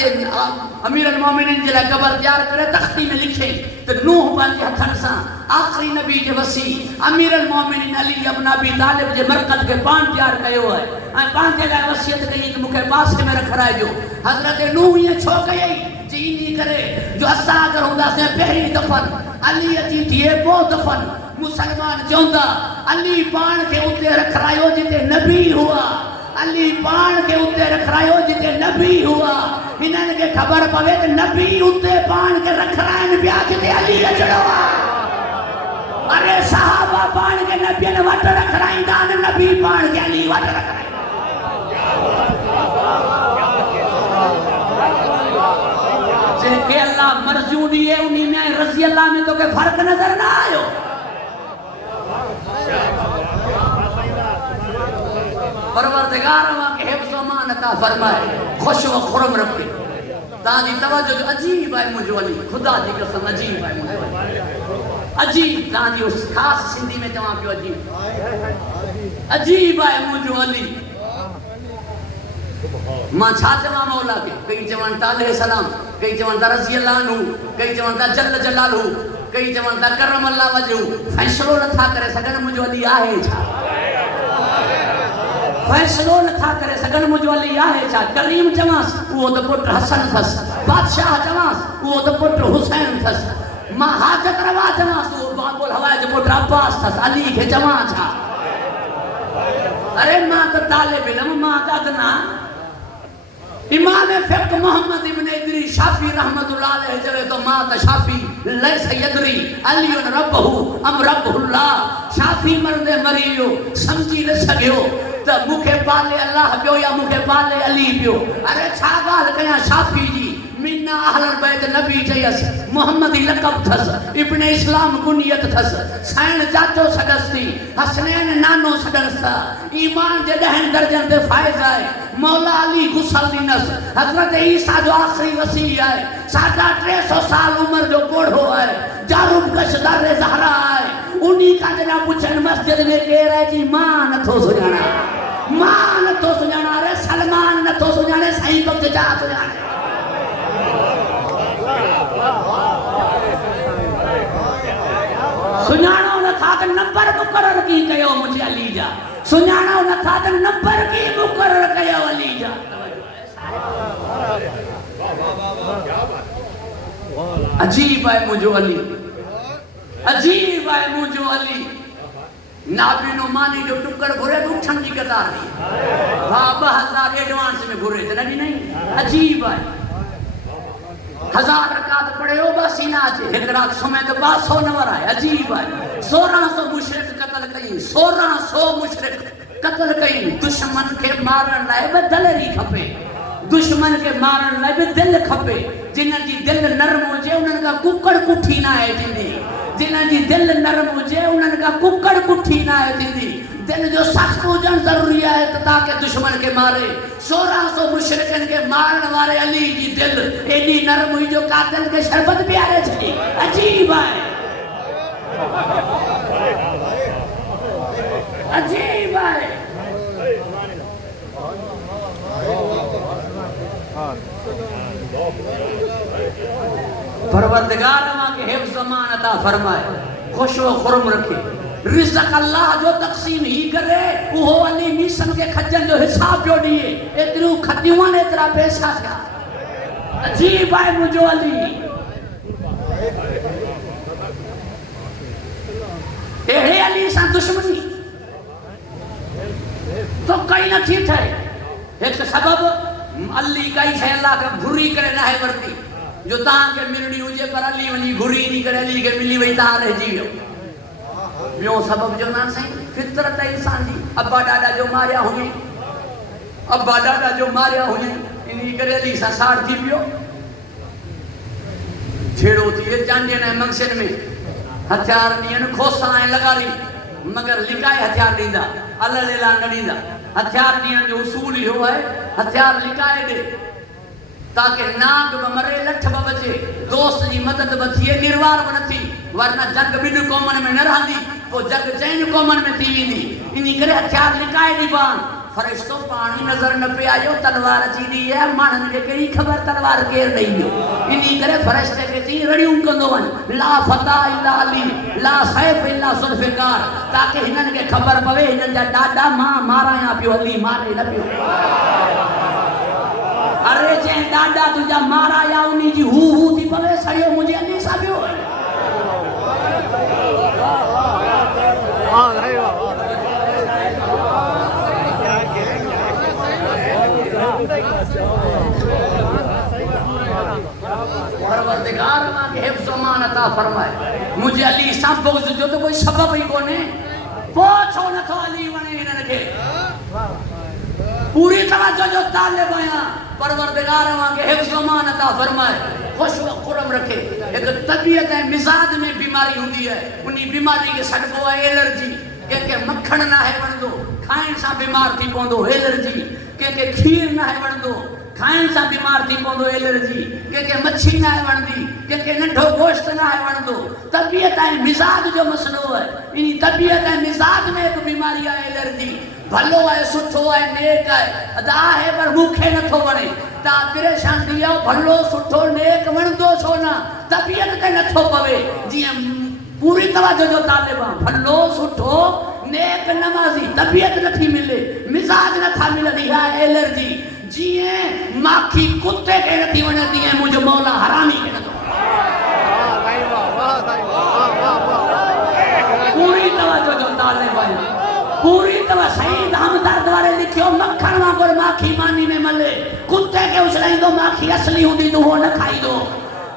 امیر المومنین جلائے قبر تیار کرے تختی میں لکھے تو نوح بانجی ہتھن سا آخری نبی کے وسیع امیر المومنین علی ابن ابی طالب جے مرکت کے پان تیار کئے ہوئے پان تے گئے وسیعت کئی تو مکہ پاسے میں رکھ رہا ہے جو حضرت نوح یہ چھو گئی جینی کرے جو اسا اگر ہوں دا سے پہری دفن علی اتی تھیے بو دفن مسلمان چوندہ علی پان کے اتے رکھ رہا ہو جتے نبی ہوا علی پان کے اتے رکھ رہا ہو جتے نبی ہوا انہوں کے خبر پوے کہ نبی اتے پان کے رکھ رہا ہے نبی آجتے علی اجڑوا ارے صحابہ پان کے نبی نے وٹ رکھ رہا ہے دان نبی پان کے علی وٹ رکھ رہا ہے توکے اللہ مرضیوں دیئے انہی میں رضی اللہ میں توکے فرق نظر نہ آئے ہو پروردگار وہاں کے حفظ و امان عطا فرمائے خوش و خرم رکھے تاں دی توجہ جو عجیب ہے مجھو علی خدا دی قسم عجیب ہے مجھو علی عجیب تاں دی اس خاص سندھی میں جواب جو عجیب ہے مجھو علی ماں چھا چوا مولا کے کئی چوان تا علیہ السلام کئی چوان تا رضی اللہ عنہ کئی چوان تا جل جلالہ کئی چوان تا کرم اللہ وجہ فیصلو نہ تھا کرے سگن مجھو علی آہے چھا فیصلو نہ تھا کرے سگن مجھو علی آہے چھا کریم چوانس وہ تو پٹر حسن تھس بادشاہ چوانس وہ تو پٹر حسین تھس ماں حاجت روا چوانس وہ باب الحوائے جو پٹر عباس تھس علی کے چوان چھا ارے ماں تو طالب علم ماں دادنا امام فقہ محمد ابن ادری شافی رحمت اللہ علیہ جوے تو مات شافی لیس یدری علی ربہو ام ربہ اللہ شافی مرد مریو سمجھی نہ سگیو تا مکھے پالے اللہ بیو یا مکھے پالے علی بیو ارے چھا گال کیا شافی جی منا اہل البیت نبی چیس محمدی لقب تھس ابن اسلام کنیت تھس سین چاچو سگستی حسنین نانو سگستا ایمان جے دہن درجن دے فائز آئے مولا علی غسل دینس حضرت عیسیٰ جو آخری وسیع آئے 350 سال عمر جو بوڑھو آئے جاروب کش در زہرہ آئے انہی کا جنا پوچھن مسجد میں کہہ رہے جی ماں نہ تھو سجانا رے سلمان نہ تھو سجانے صحیح وقت جا سجانے سنیانو نہ تھا کہ نمبر مقرر کی کہو مجھے علی جا سنیانو نہ تھا کہ نمبر کی مقرر کہو علی جا عجیب ہے مجھو علی عجیب ہے مجھو علی نابین و مانی جو ٹکڑ گھرے تو اٹھن کی قطار نہیں بابا ہزار ایڈوانس میں گھرے تھے نبی نہیں عجیب ہے 1000 رکعت پڑھے ہو بس ہی نہ آجے ایک رات سمیں تو 200 نور آئے عجیب ہے 1600 مشرک قتل کہیں 1600 مشرک قتل کہیں دشمن کے مارن لائے بے دلری کھپے دشمن کے مارن لائے بے دل کھپے جنہاں جی دل نرم ہو جائے انہاں کا ککڑ کٹھی نہ ہے جنہاں جی دل نرم ہو جائے انہاں کا ککڑ کٹھی نہ ہے دل جو سخت ہو جان ضروری ہے تاکہ دشمن کے مارے 1600 مشرکن کے مارن والے علی جی دل ایڈی نرم ہوئی جو قاتل کے شربت پیارے چھلی عجیب ہے عجیب ہے پروردگار ماں کے حفظ امان عطا فرمائے خوش و خرم رکھے رزق اللہ جو تقسیم ہی کرے وہ علی میسن کے کھجن جو حساب جو دیئے اتنو کھتیوان نے اتنا پیسہ تھا عجیب ہے مجھو علی اے علی سان دشمنی تو کئی نہ تھی تھے ایک سبب علی کئی سے اللہ کا گھری کرے نہ ہے ورتی جو تاں کے ملنی ہوجے پر علی ونی گھری نہیں کرے علی کے ملی وہی تاں رہ جیو بیوں سبب جو نہ سہیں فطرت انسان دی ابا ڈاڈا جو ماریا ہوئے ابا ڈاڈا جو ماریا ہوئے انہی کرے علی سا ساڑ تھی بیو چھیڑو تھی یہ جانجے نہ مقصد میں ہتھیار نہیں کھوسائیں لگا رہی مگر لکائے ہتھیار دیندہ اللہ لیلہ نہ دیندہ ہتھیار نہیں جو اصول ہی ہوا ہے ہتھیار لکائے دے تاکہ ناگ بمرے لٹھ بچے دوست جی مدد بچیے نروار بنتی ورنہ جگ بن کومن میں نہ رہا دی وہ جگ چین کومن میں تھی دی انہی کرے ہتھیار لکائے دی بان فرشتوں پانی نظر نہ پہ آئیو تلوار چی دی ہے مانن کے کئی خبر تلوار کیر نہیں ہو انہی کرے فرشتے کے چی رڑیوں کندو ون لا فتح الا علی لا سیف الا سلفکار تاکہ ہنن کے خبر پوے ہنن جا ڈاڈا ماں مارا یہاں پیو علی مارے نہ پیو ارے چین ڈاڈا تجھا مارا یا انہی جی ہو تھی پوے سڑیو مجھے علی سا پیو پروردگار ماں کے حفظ و امان عطا فرمائے مجھے علی سب بغض جو تو کوئی سبب ہی کونے پوچھو نہ تو علی ونے انہوں کے پوری توجہ جو طالب آیا پروردگار ماں کے حفظ و امان عطا فرمائے خوش و خرم رکھے. ایک طبیعت ہے مزاج میں بیماری ہوندی ہے, انہی بیماری کے سڑبو ہے الرجی. کہ مکھن نہ ہے وندو کھائن سا بیمار تھی پوندو الرجی. کہ کھیر نہ ہے وندو کھائن سا بیمار تھی پوندو الرجی. کہ مچھی نہ ہے وندی, کہ ننڈو گوشت نہ ہے وندو. طبیعت ہے مزاج جو مسئلہ ہے, انہی طبیعت ہے مزاج میں ایک بیماری ہے الرجی. بھلو ہے, سٹھو ہے, نیک ہے, ادا ہے پر مکھے نہ تھو بنے. تا پریشان دیا بھلو سٹھو نیک وندو چھونا طبیعت تے نہ تھو پوے. جی پوری توجہ جو طالبان بھلو سٹھو نیک نمازی طبیعت نہ تھی ملے, مزاج نہ تھا ملے, یہ ہے الرجی. جی ماکھی کتے کے نہ تھی ونتی ہے, مجھے مولا حرامی کے نہ تھو. پوری توجہ جو طالبان پوری توجہ سعید ہمدرد والے لکھیو مکھن وانگر ماکھی مانی میں ملے. کتے کے اسلائیں دو ماکھی اصلی ہوندی تو وہ نہ کھائی دو.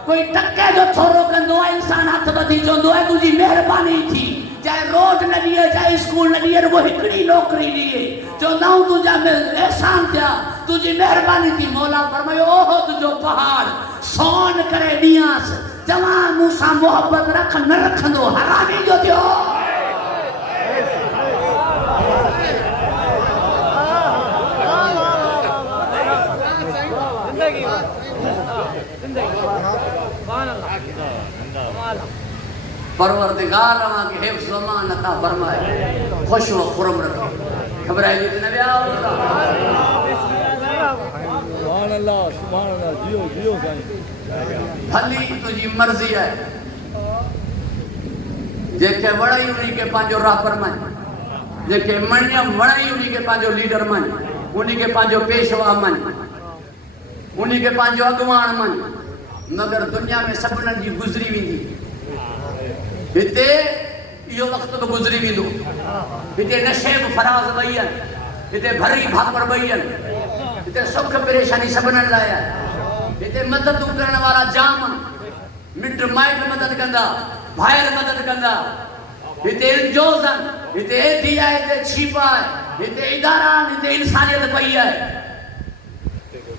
کوئی ٹکے جو تھورو کندو ہے انسان ہاتھ بدھی چوندو ہے تجھی مہربانی تھی. چاہے روڈ نہ دیئے چاہے اسکول نہ دیئے وہ ہکڑی نوکری دیئے چوندہ ہوں تجھا احسان تھیا تجھی مہربانی تھی. مولا فرمائے اوہ تجھو پہاڑ سون کرے دیاں سے جوان موسیٰ محبت رکھ نہ رکھن دو حرامی جو دیو. پروردگار ہاں کہ حفظ و امان عطا فرمائے, خوش و خرم رکھے. گھبرائے جی نبی آؤ. سبحان اللہ جیو جیو سائیں. بھلی تجھی مرضی ہے جے کہ وڑائی انہی کے پانچو راہ پر من, جے کہ منیم وڑائی انہی کے پانچو لیڈر من, انہی کے پانچو پیشوا من, انہی کے پانچو اگوان من. مگر دنیا میں سبنن جی گزری بھی دی ہتے یہ وقت تو گزری بھی دو. ہتے نشیب فراز بھئین, ہتے بھری بھاپر بھئین, ہتے سکھ پریشانی سبنن لایا, ہتے مدد کرنے والا جام مٹ مائٹ مدد کندہ بھائر مدد کندہ. ہتے انجوزن, ہتے دیا, ہتے چھیپا ہے, ہتے اداران, ہتے انسانیت پئی ہے,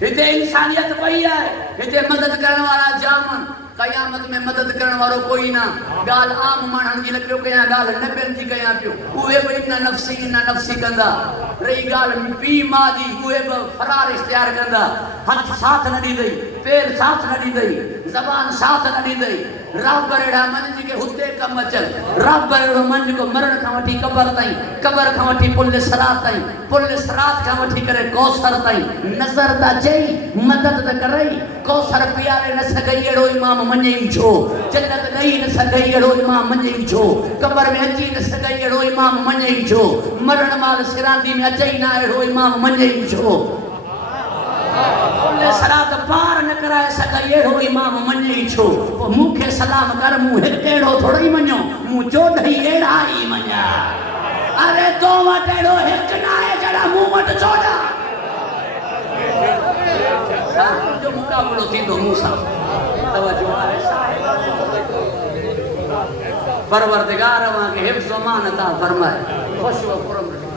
ہتے انسانیت پئی ہے, ہتے مدد کرنے والا جامن. قیامت میں مدد کرنے والو کوئی نہ. گال عام مانن جی لگیو کیا گال نبیل جی کیا پیو اوے بھی انہ نفسی کندہ. رہی گال پی ماں دی اوے بھی فرار اختیار کندہ. ہاتھ ساتھ نہ دی دئی, پیر ساتھ نہ دی دئی, زبان ساتھ نہ دی دئی. رب بریڑا من جی کے ہتے کم اچل, رب بریڑا من جی کو مرن کھا وٹھی قبر تائیں, قبر کھا وٹھی پل سرات تائیں, پل سرات کھا وٹھی کرے کوثر تائیں. نظر دا چئی مدد دا کرئی کوثر پیارے نہ سگئی اڑو امام منجئی چھو, جنت گئی نہ سگئی اڑو امام منجئی چھو, قبر میں اچی نہ سگئی اڑو امام منجئی چھو, مرن مال سراندی میں اچئی نہ اڑو امام منجئی چھو. کل سرات پار نہ کرائے سگئی اڑو امام منجئی چھو. مکھے سلام کر مو ہک اڑو تھوڑی منجو, مو چوڑھئی اڑا ہی منجا. ارے تو وٹ اڑو ہک نہ ہے جڑا مو وٹ چوڑا. جو مقابلو تھی تو موسیٰ توجہ آئے پروردگار وہاں کے حفظ و امان عطا فرمائے, خوش و خرم رکھے.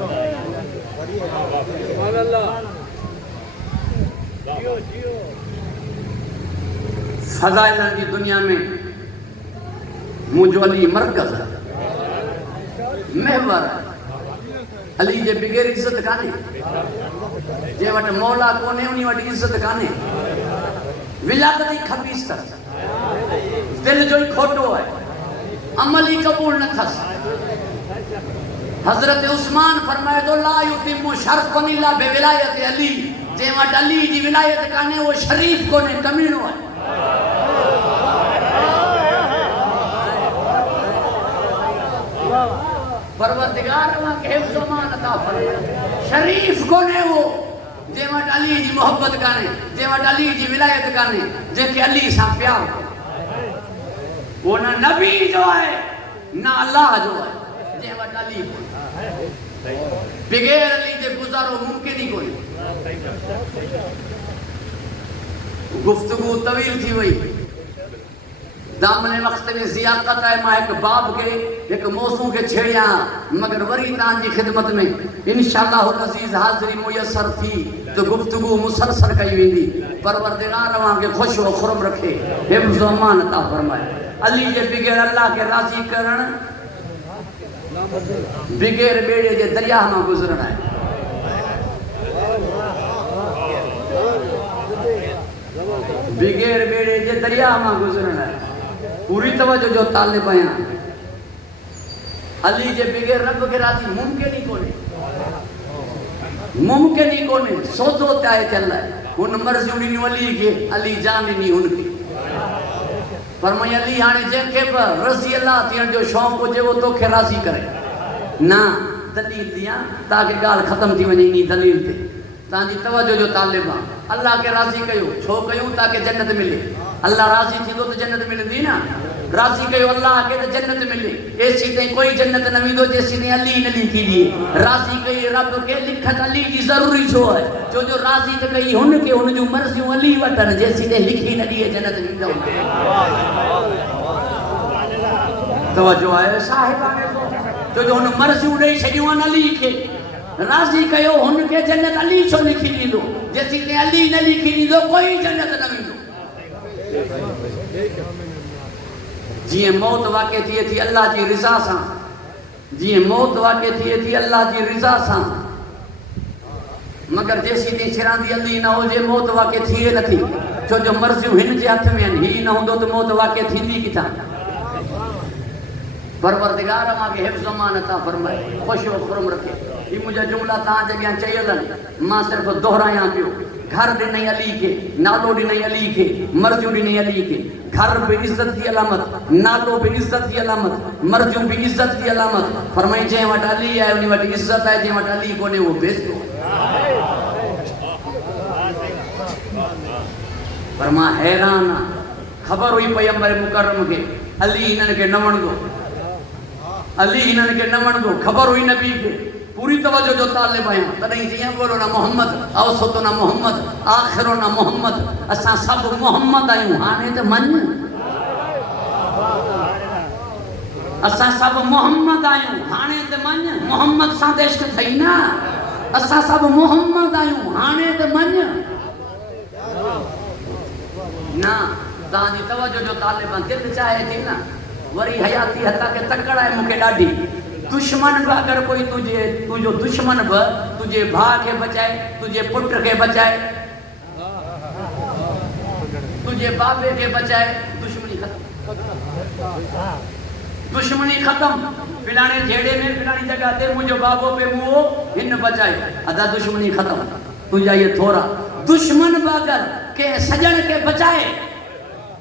فضائل کی دنیا میں مجھو علی مرکز ہے, محور ہے. علی جے بغیر عزت کانے, جے وٹ مولا کونے انہی وٹ عزت کانے. ولادت ہی خبیث تھا, دل جو ہی کھوٹو ہے, عمل ہی قبول نہ تھا. حضرت عثمان فرمائے تو لا یتم شرف الا بولایت علی. جے وٹ علی جی ولایت کانے وہ شریف کونے, کمینو ہے. پروردگار وہاں کے حفظ و امان عطا فرمائے. شریف کونے وہ جے وٹ علی جی محبت کانے, جے وٹ علی جی ولایت کانے, جے کہ علی سا پیار. وہ نہ نبی جو ہے نہ اللہ جو ہے, جے وٹ علی کونے. بغیر علی جے گزارو ممکن ہی کوئی. گفتگو طویل تھی وئی, دامن وقت میں ضیاقت ہے ماں ایک باب کے ایک موضوع کے چھڑیاں مگر وری تان جی خدمت میں انشاءاللہ العزیز حاضری میسر تھی تو گفتگو مسلسل کئی ویندی پروردگار وہاں کے خوش و خرم رکھے حفظ و امان عطا فرمائے علی جے بغیر اللہ کے راضی کرن بغیر بیڑے جے دریا میں گزرنا ہے بغیر بیڑے جے دریا میں گزرنا ہے پوری توجہ جو طالب بیان علی جے بغیر رب کے راضی ممکن ہی کونے ممکن ہی کونے سوچو تائے چل رہا ہے ان مرضی انہی علی کے علی جان نہیں ان کی فرمایا علی آنے جن کے پر رضی اللہ تین جو شوق ہو جے وہ تو کے راضی کرے نا دلیل دیا تاکہ گال ختم تھی ونی نہیں دلیل تے تانجی توجہ جو طالباں اللہ کے راضی کہو چھو کہو تاکہ جنت ملے اللہ راضی تھی تو جنت ملے دی نا راضی کہو اللہ کے تو جنت ملے ایسی تے کوئی جنت نہ ملے جیسی نے علی نے لکھی دی راضی کہی رب کے لکھت علی کی ضروری چھو ہے جو راضی تے کہی ہن کے ہن جو مرضی علی وٹن جیسی نے لکھی نہ دی جنت ملے توجہ ہے صاحب جو ہن مرضی نہیں چھڑیوان علی کے راضی کہو ہن کے جنت علی چھو لکھی دی دو جیسی نے علی نے لکھی دی دو کوئی جنت نہ ملے جی موت واقع تھی اللہ کی رضا سان جی موت واقع تھی اللہ کی رضا سان مگر جیسی تی چھران دی علی نہ ہو جے موت واقع تھی نہ تھی جو مرضیوں ہن جے ہتھ میں ہی نہ ہوندو تو موت واقع تھی دی کتا پروردگار ماں کے حفظ و امان عطا فرمائے خوش و خرم رکھے یہ مجھے جملہ تاں جگیاں چاہیے ماں صرف دہرایاں پیو گھر دی نہیں علی کے نالو دی نہیں علی کے مرجو دی نہیں علی کے گھر بے عزت دی علامت نالو بے عزت دی علامت مرجو بے عزت دی علامت فرمائی جائیں وٹ علی ہے انہی وٹ عزت ہے جائیں وٹ علی کو نے وہ بیستو فرما حیران خبر ہوئی پیغمبر مکرم کے علی انہن کے نمن دو علی انہن کے نمن دو خبر ہوئی نبی کے پوری توجہ جو طالب ہیں تنہیں جیاں بولو نا محمد اوسطو نا محمد آخرو نا محمد اساں سب محمد آئیوں آنے تو من اساں سب محمد آئیوں آنے تو من محمد ساں دیشک تھئی نا اساں سب محمد آئیوں آنے تو من نا تاں توجہ جو طالب ہیں دل چاہے تھی نا وری حیاتی حتیٰ کہ تکڑ ہے مکے ڈاڈی دشمن با اگر کوئی تجھے دشمن با تجھے بھا کے بچائے تجھے پٹر کے بچائے تجھے بابے کے بچائے دشمنی ختم دشمنی ختم فلانے جھیڑے میں فلانی جگہ دے مجھے بابوں پہ موہ ہن بچائے ادا دشمنی ختم تجھے یہ تھوڑا دشمن با اگر کہ سجن کے بچائے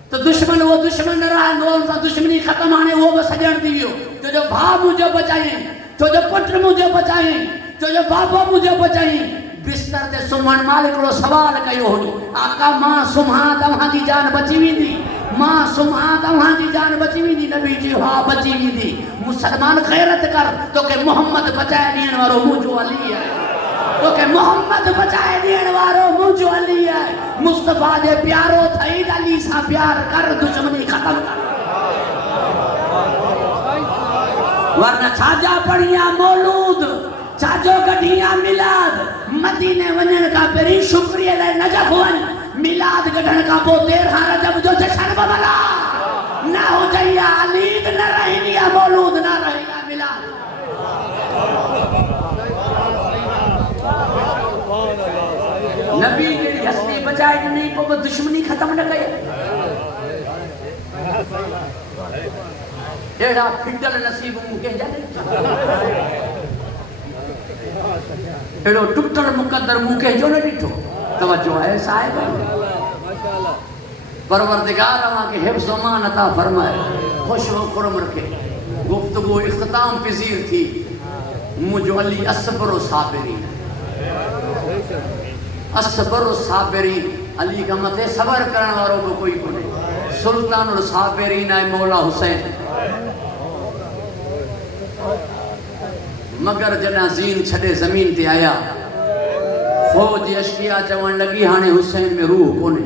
تو دشمن وہ دشمن نہ رہا نوم سا دشمنی ختم آنے وہ وہ سجن دیو جو بھا مجھے بچائیں جو پتر مجھے بچائیں جو بابا مجھے بچائیں بستر دے سمن مالک رو سوال کہو ہوئی آقا ماں سمہاں دمہاں دی جان بچی ہوئی دی ماں سمہاں دمہاں دی جان بچی ہوئی دی نبی جی ہاں بچی ہوئی دی مسلمان خیرت کر تو کہ محمد بچائے دین وارو مجھو علی ہے تو کہ محمد بچائے دین وارو مجھو علی ہے مصطفیٰ دے پیارو تھائید علی سا پیار کر دشمنی ختم کر ورنہ چھاجا پڑھیاں مولود چھاجو گھڑیاں ملاد مدینے ونن کا پری شکریہ لے نجف ون ملاد گھڑن کا پو دیر ہاں رجب جو جشن بملا نہ ہو جائیا علید نہ رہنیا مولود نہ رہنیا ملاد نبی کے ہستی بچائے نہیں کو دشمنی ختم نہ گئے ایڑا پھڈل نصیب مکے جانے ایڑو ٹکٹر مقدر مکے جو نہ ڈٹھو توجہ ہے صاحب پروردگار آماں کے حفظ و امان عطا فرمائے خوش و خرم رکھے گفتگو اختتام پذیر تھی مجھو علی اصبر و صابرین اصبر و صابرین علی کا مت ہے صبر کرنے والوں کو کوئی کو نہیں سلطان الصابرین ہے مولا حسین مگر جنا زین چھڑے زمین تے آیا فوج اشکیا چون لگی ہانے حسین میں روح کونے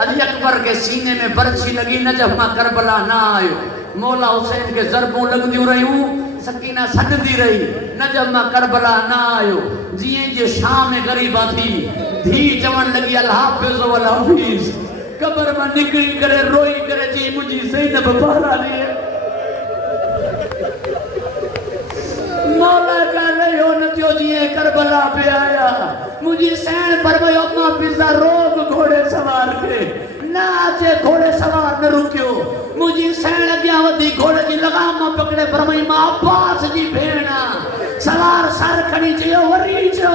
علی اکبر کے سینے میں برچھی لگی نجف ماں کربلا نہ آئے مولا حسین کے ضربوں لگ دیو رہی ہوں سکینہ سڑ دی رہی نجف ماں کربلا نہ آئے جیئے جے شام غریبہ تھی دھی جوان لگی الحافظ والحفیظ قبر میں نکلی کرے روئی کرے جی مجھے زینب پہلا لیے مولا کہہ رہے ہو نتیو جیئے کربلا پہ آیا مجھے سین پر میں اپنا فضا روگ گھوڑے سوار کے نہ آجے گھوڑے سوار نہ رکیو مجھے سین لگیا ودی گھوڑے کی لگامہ پکڑے پر میں ماں عباس جی بھیڑنا سوار سار کھڑی جیو وری جو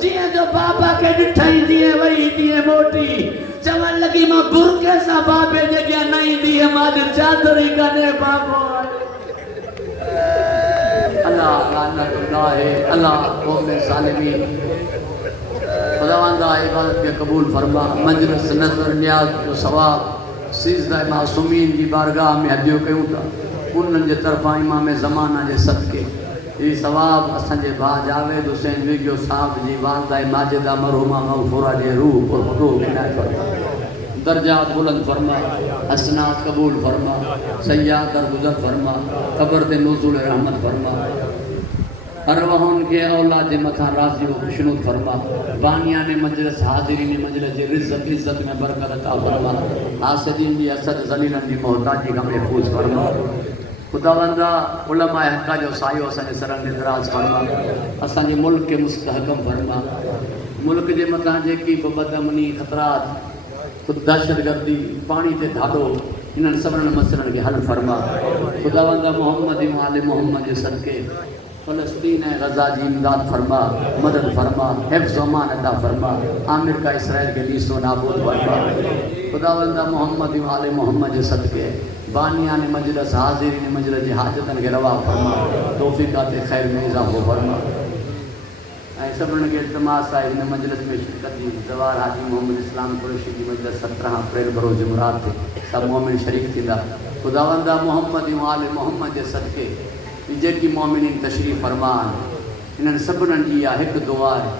جیئے جو بابا کے ڈٹھائی دیئے وہی دیئے موٹی جوان لگی ماں برکے سا بابے جے گیا نہیں دیئے مادر چادری کنے بابو اللہ لعنت اللہ اللہ قوم ظالمین خداوندہ عبادت کے قبول فرما مجلس نظر نیاز جو ثواب سجدہ معصومین کی بارگاہ میں ہدیو کیوں تھا انہن جے طرفاں امام زمانہ جے صدقے یہ ثواب اسن جے بھا جاوید حسین ویگیو صاحب جی والدہ ماجدہ مرحومہ مغفورہ جے روح اور خطوب عنایت فرما درجات بلند فرما حسنات قبول فرما سیاد درگزر فرما قبر دے نزول رحمت فرما ارواحون کے اولاد مکان راضی و خوشنود فرما بانیان مجلس حاضرین مجلس رزق عزت میں برکت عطا فرما حاسدین دی اسد ذلیلن دی محتاجی کا محفوظ فرما خداوندہ علماء حقہ جو سائیو اسن سرنگ دراز فرما اسن جے ملک کے مستحکم فرما ملک جے مکان جے کی بدامنی خطرات خود دہشت گردی پانی تے دھاڑو انہاں سبرن مسئلن کے حل فرما خداوندہ محمد و آل محمد کے صدقے فلسطین غزہ جی امداد فرما مدد فرما حفظ و امان عطا فرما عامر کا اسرائیل کے لیس و نابود فرما خداوندہ محمد و آل محمد کے صدقے بانیان مجلس حاضرین مجلس حاجتن کے روا فرما توفیقات خیر میں اضافہ فرما اے سبرن کے التماس ہے ان مجلس میں شرکت دی زوار حاجی محمد اسلام قریشی کی مجلس 17 اپریل بروز جمعرات تھے سب مومن شریک تھی خداوندہ محمد و آل محمد کے صدقے جے کی مومنین تشریف فرمان انہاں سبنن جی ایک دعا ہے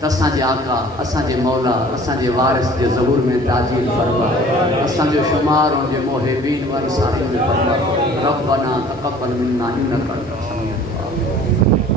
تساں جے آقا اساں جے مولا اساں جے وارث جے ظہور میں تعجیل فرما اساں جو شمار ہوں جے محبین و انصارین میں فرما ربنا تقبل منا انک انت السمیع العلیم